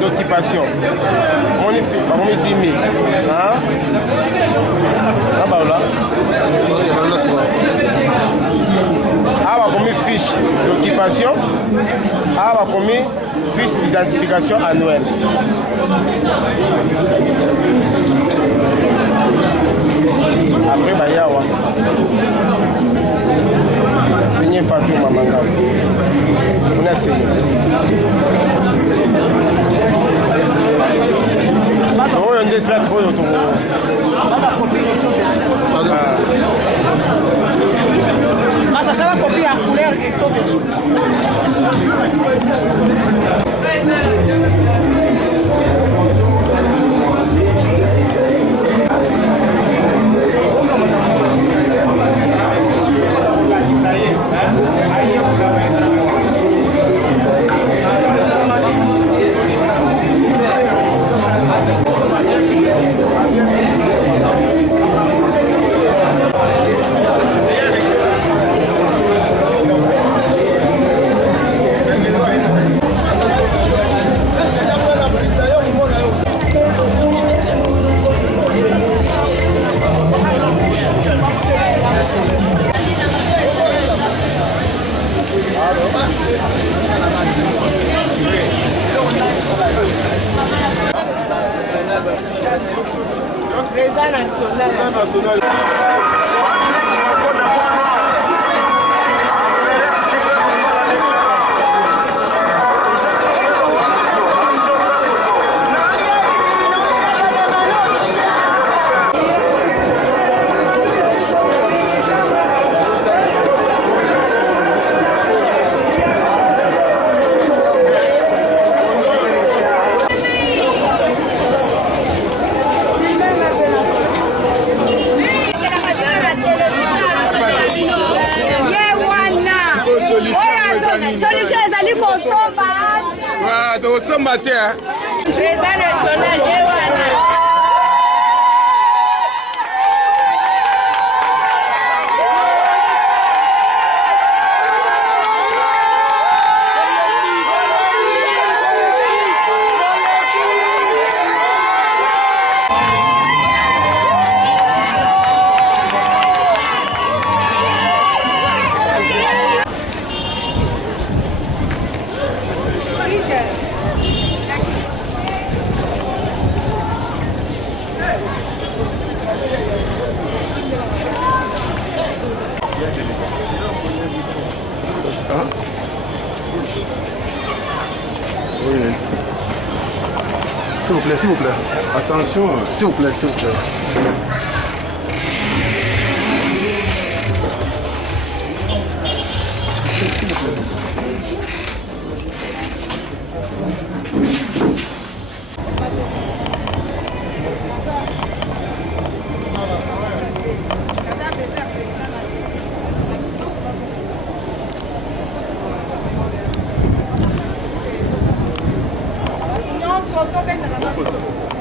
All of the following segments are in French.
D'occupation. On est 10 000. Hein? Ah bah là. Ah bah combien fiche d'occupation? Ah bah combien fiche d'identification annuelle? Après bah yawa. Signé Fatou Mamangas. On a signé. Oh, on est très trop autour. Ah, ça sera copié en couleur et tout de suite. national. Solution ezali kosomba. Wa tosomba te. Oui. S'il vous plaît, s'il vous plaît. Attention, s'il vous plaît, s'il vous plaît. S'il vous plaît.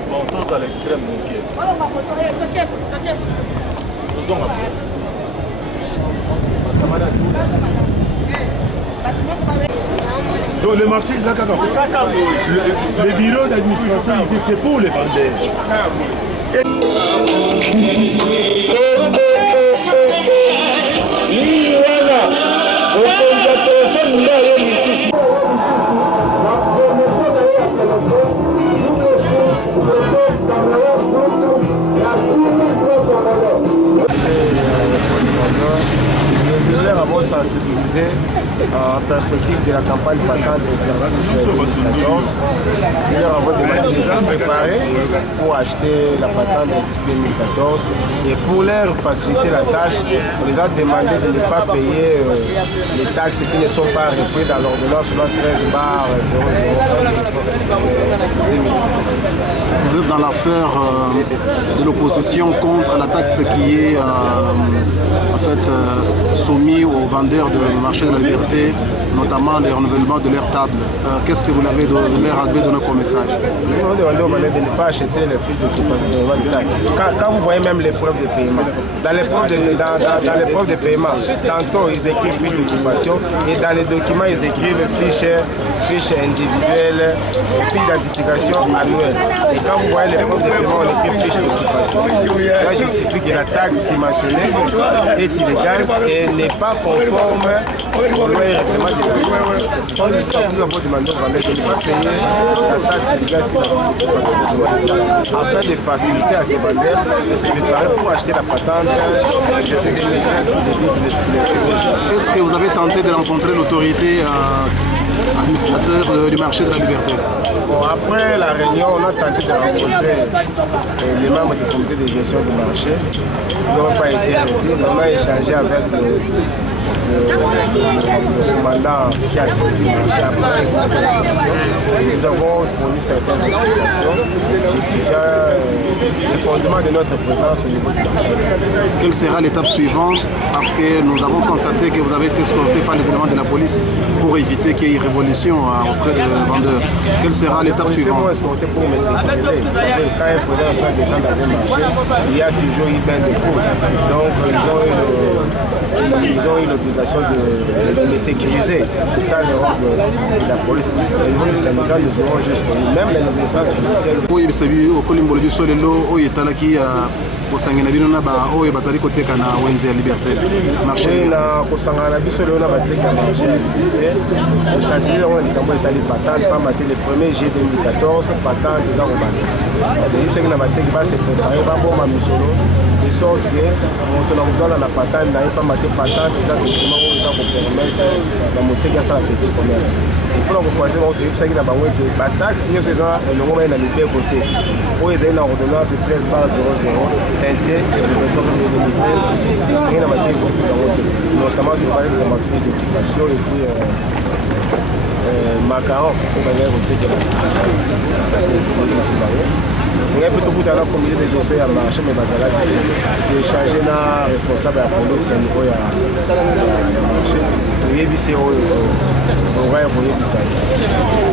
Bon, tous à l'extrême, donc le marché, le bureau d'administration, c'est pour les vendeurs. Sensibiliser en perspective de la campagne patente d'exercice 2014. Nous leur avons demandé de se préparer pour acheter la patente d'exercice 2014 et pour leur faciliter la tâche, on les a demandé de ne pas payer les taxes qui ne sont pas reflétées dans l'ordonnance 13/00. Vous êtes dans l'affaire de l'opposition contre la taxe qui est en fait soumise aux vendeurs du marché de la liberté, notamment le renouvellement de leur table. Qu'est-ce que vous leur avez donné comme message? Nous avons demandé aux vendeurs de ne pas acheter les prix de taxe. Quand vous voyez même l'épreuve de paiement, dans l'épreuve de paiement, tantôt ils écrivent fiche d'occupation et dans les documents ils écrivent fiche individuelle, fiche d'identification annuelle. Et quand vous voyez l'épreuve de paiement, on écrit fiche d'occupation. Là, justifie que la taxe mentionnée est illégale et n'est pas conforme au loi et règlement de la loi. Nous avons demandé aux vendeurs de ne pas payer la taxe illégale sur l'occupation afin de faciliter à ces vendeurs de se préparer pour acheter la patente. Est-ce que vous avez tenté de rencontrer l'autorité administrateur du marché de la liberté? Bon, après la réunion, on a tenté de rencontrer les membres du comité de gestion du marché. Ils n'ont pas été reçus. On a échangé avec le commandant Sias du marché. Après nous avons fourni certaines explications justifiant le fondement de notre présence au niveau du marché. Quelle sera l'étape suivante? Parce que nous avons constaté que vous avez été escorté par les éléments de la police pour éviter qu'il y ait révolution auprès des vendeurs. Quelle sera l'étape suivante? Nous avons escorté pour me sécuriser. Vous savez, quand un président descend dans un marché, il y a toujours eu plein de fous. Donc ils ont eu le l'obligation de sécuriser. C'est ça le rôle de la police. Au niveau du syndicat, nous aurons juste même les instances judiciaires. Oui, c'est vu au Colimbolo du Solelo, au Yetalaki, au Sanguinabino, au Batari côté Kana, au NZ Liberté. Marché na Kosangana biso leo na bateka marché ya liberté. Au sensibiliser on est cambo étalé patente pas maté le 1er juillet 2014 patente des arrobans. Et c'est que na bateka va se préparer ba bon ma misolo de sorte que on tona mutala na patente na pas maté patente des document où ça pour permettre la moteka ça petit commerce. Et pour on croiser on te ça que na bango que ba taxe ni faisant le ngoma na liberté côté. Où ils ont une ordonnance 13/00 teinté le 23 février 2013. C'est na bateka notamment de parler de ma fiche d'occupation et puis macaron pour gagner au fait de c'est un peu tout à l'heure comme il est déjà à marché mais bazala d'échanger na responsable à la police au niveau ya marché pour yebisi on va yebisa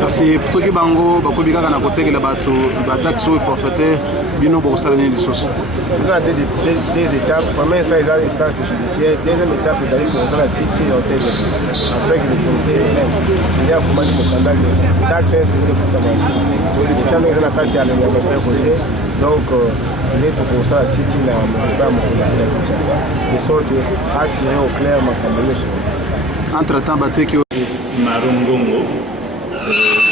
kasi soki bango bakobi kaka na kotekela bato bataxe oyo forfaitaire bino bokosala nini lisusu eza des étapes. Première instance judiciaire, deuxième étape ezali kozala cité hôtel avec l'autorité il y a komaki mokanda taxe esengeli kotamasi etano eza na kati ya mabe côté donc nde tokosala cité na mokoba mokolo ya Kinshasa de sorte attirer au clair makambo nyonso. Entre temps bateki Marongongo,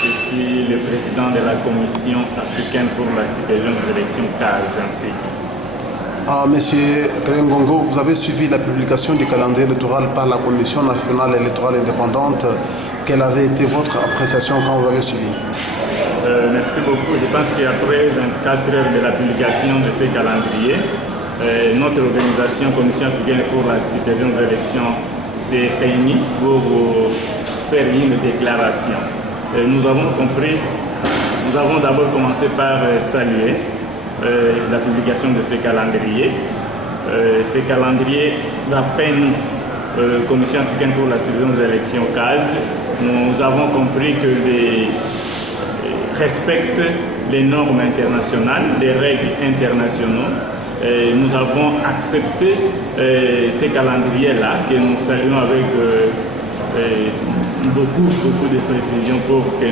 je suis le président de la Commission africaine pour la supervision des élections CAS. Monsieur Karengongo, vous avez suivi la publication du calendrier électoral par la Commission nationale électorale indépendante. Quelle avait été votre appréciation quand vous avez suivi? Merci beaucoup. Je pense qu'après 24 heures de la publication de ce calendrier, notre organisation Commission africaine pour la supervision des élections s'est réunie pour faire une déclaration. Nous avons compris, nous avons d'abord commencé par saluer la publication de ce calendrier. Ce calendrier va peine Commission africaine pour la supervision des élections CAS. Nous avons compris que respecte les normes internationales, les règles internationales. Nous avons accepté ces calendriers-là que nous saluons avec beaucoup de précision pour que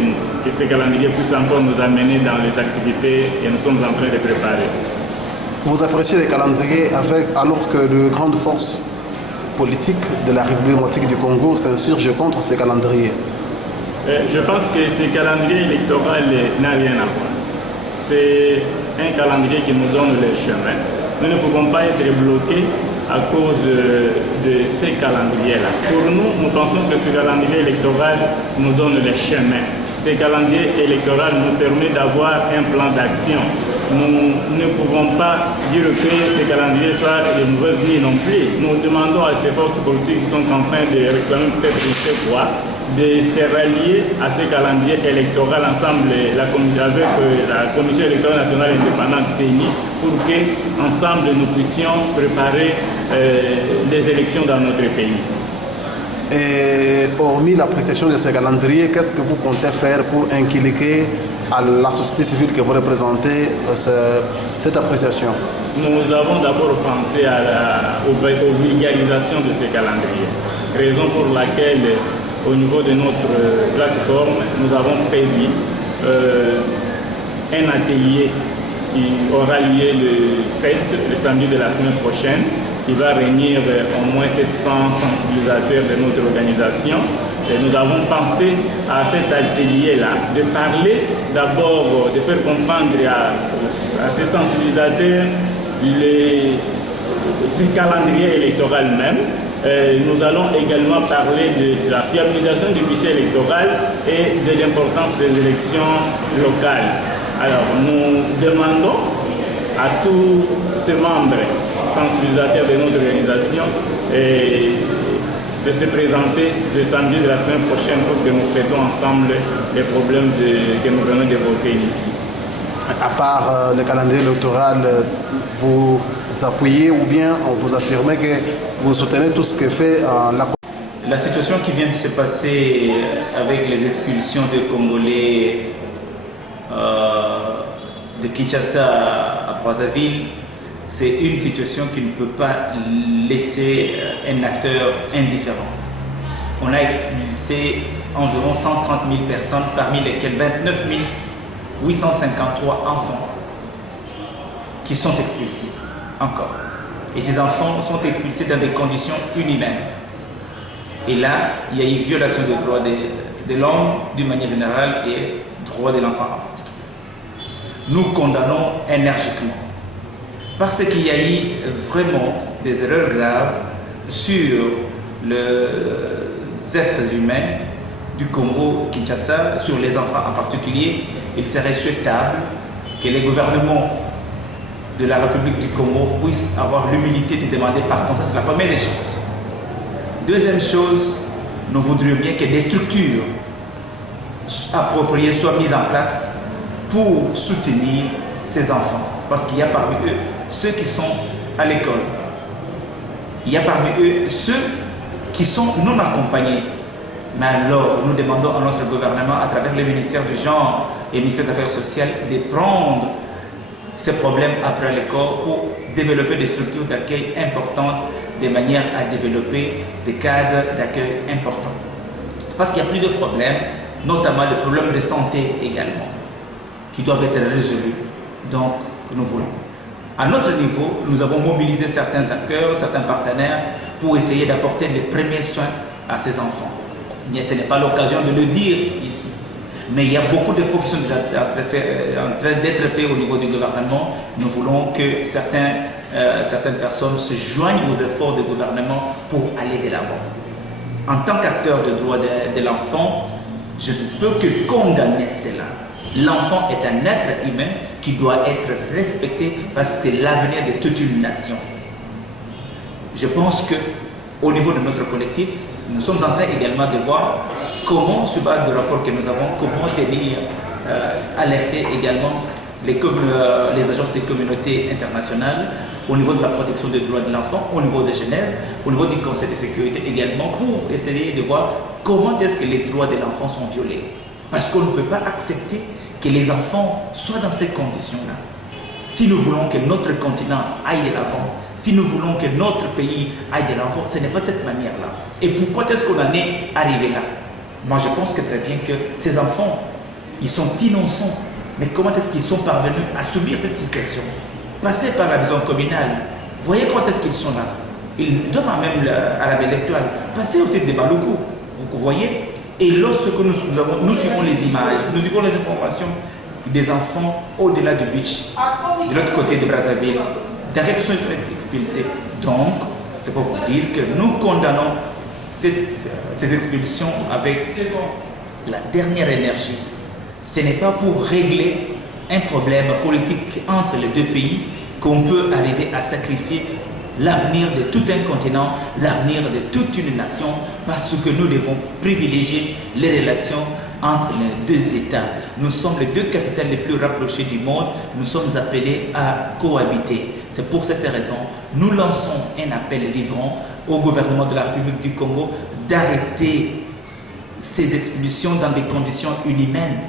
ce calendrier puisse encore nous amener dans les activités que nous sommes en train de préparer. Vous appréciez les calendriers alors que de grandes forces politiques de la République démocratique du Congo s'insurgent contre ces calendriers? Je pense que ce calendrier électoral n'a rien à voir. C'est un calendrier qui nous donne le chemin. Nous ne pouvons pas être bloqués à cause de ces calendriers-là. Pour nous, nous pensons que ce calendrier électoral nous donne le chemin. Ce calendrier électoral nous permet d'avoir un plan d'action. Nous ne pouvons pas dire que ce calendrier soit de mauvaise vie non plus. Nous demandons à ces forces politiques qui sont en train de réclamer peut-être une fois de se rallier à ce calendrier électoral ensemble avec la Commission électorale nationale indépendante CENI pour que ensemble nous puissions préparer les élections dans notre pays. Et hormis l'appréciation de ce calendrier, qu'est-ce que vous comptez faire pour inculquer à la société civile que vous représentez cette appréciation? Nous avons d'abord pensé aux vulgarisations de ce calendrier, raison pour laquelle au niveau de notre plateforme, nous avons prévu un atelier qui aura lieu le samedi de la semaine prochaine, qui va réunir au moins 700 sensibilisateurs de notre organisation. Et nous avons pensé à cet atelier-là, de parler d'abord, de faire comprendre à ces sensibilisateurs ce calendrier électoral même. Nous allons également parler de la fiabilisation du fichier électoral et de l'importance des élections locales. Alors, nous demandons à tous ces membres sensibilisateurs de notre organisation de se présenter le samedi de la semaine prochaine pour que nous traitons ensemble les problèmes que nous venons d'évoquer ici. À part le calendrier électoral, vous appuyez ou bien vous affirmez que vous soutenez tout ce que fait la situation qui vient de se passer avec les expulsions de Congolais de Kinshasa à Brazzaville, c'est une situation qui ne peut pas laisser un acteur indifférent. On a expulsé environ 130 000 personnes, parmi lesquelles 29 853 enfants qui sont expulsés encore. Et ces enfants sont expulsés dans des conditions inhumaines. Et là, il y a eu violation des droits de l'homme d'une manière générale et droits de l'enfant en particulier. Nous condamnons énergiquement parce qu'il y a eu vraiment des erreurs graves sur les êtres humains du Congo-Kinshasa, sur les enfants en particulier. Il serait souhaitable que les gouvernements de la République du Congo puissent avoir l'humilité de demander pardon. Ça, c'est la première des choses. Deuxième chose, nous voudrions bien que des structures appropriées soient mises en place pour soutenir ces enfants. Parce qu'il y a parmi eux ceux qui sont à l'école. Il y a parmi eux ceux qui sont non accompagnés. Mais alors, nous demandons à notre gouvernement, à travers le ministère du Genre et le ministère des Affaires sociales, de prendre ces problèmes après l'école pour développer des structures d'accueil importantes, de manière à développer des cadres d'accueil importants. Parce qu'il y a plusieurs problèmes, notamment le problème de santé également, qui doivent être résolus. Donc, nous voulons. À notre niveau, nous avons mobilisé certains acteurs, certains partenaires pour essayer d'apporter les premiers soins à ces enfants. Ce n'est pas l'occasion de le dire ici, mais il y a beaucoup d'efforts qui sont déjà en train d'être faits au niveau du gouvernement. Nous voulons que certaines personnes se joignent aux efforts du gouvernement pour aller de l'avant. En tant qu'acteur de droits de l'enfant, je ne peux que condamner cela. L'enfant est un être humain qui doit être respecté parce que c'est l'avenir de toute une nation. Je pense qu'au niveau de notre collectif, nous sommes en train également de voir comment, sur base du rapport que nous avons, comment tenir, alerter également les agences des communautés internationales au niveau de la protection des droits de l'enfant, au niveau de Genève, au niveau du Conseil de sécurité également, pour essayer de voir comment est-ce que les droits de l'enfant sont violés. Parce qu'on ne peut pas accepter que les enfants soient dans ces conditions-là. Si nous voulons que notre continent aille de l'avant, si nous voulons que notre pays aille de l'avant, ce n'est pas cette manière-là. Et pourquoi est-ce qu'on en est arrivé là? Moi, je pense que très bien que ces enfants, ils sont innocents. Mais comment est-ce qu'ils sont parvenus à subir cette situation? Passer par la maison communale, voyez comment est-ce qu'ils sont là. Ils doivent même à la belle étoile. Passer au site de Baloukou, vous voyez. Et lorsque nous suivons les images, nous suivons les informations des enfants au-delà du beach, de l'autre côté de Brazzaville, dans quelque chose qui est expulsé. Donc, c'est pour vous dire que nous condamnons ces expulsions avec la dernière énergie. Ce n'est pas pour régler un problème politique entre les deux pays qu'on peut arriver à sacrifier l'avenir de tout un continent, l'avenir de toute une nation, parce que nous devons privilégier les relations entre les deux États. Nous sommes les deux capitales les plus rapprochées du monde, nous sommes appelés à cohabiter. C'est pour cette raison, nous lançons un appel vibrant au gouvernement de la République du Congo d'arrêter ces expulsions dans des conditions inhumaines.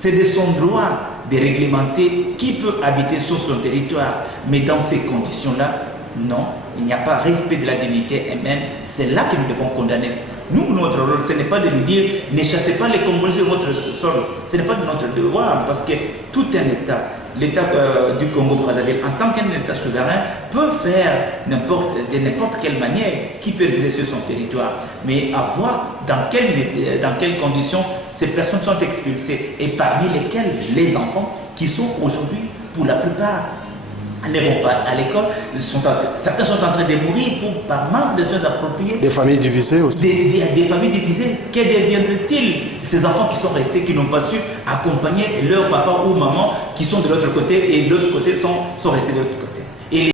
C'est de son droit de réglementer qui peut habiter sur son territoire, mais dans ces conditions-là, non, il n'y a pas respect de la dignité humaine. C'est là que nous devons condamner. Nous, notre rôle, ce n'est pas de nous dire ne chassez pas les Congolais de votre sol. Ce n'est pas de notre devoir, parce que tout un État, l'État du Congo-Brazzaville, en tant qu'un État souverain, peut faire de n'importe quelle manière qui peut résider sur son territoire. Mais à voir dans quelles conditions ces personnes sont expulsées, et parmi lesquelles les enfants qui sont aujourd'hui, pour la plupart, ne vont pas à l'école, certains sont en train de mourir par manque de soins appropriés. Des familles divisées aussi. Des familles divisées. Que deviendrait-il ces enfants qui sont restés, qui n'ont pas su accompagner leur papa ou maman qui sont de l'autre côté et de l'autre côté sont restés de l'autre côté? Et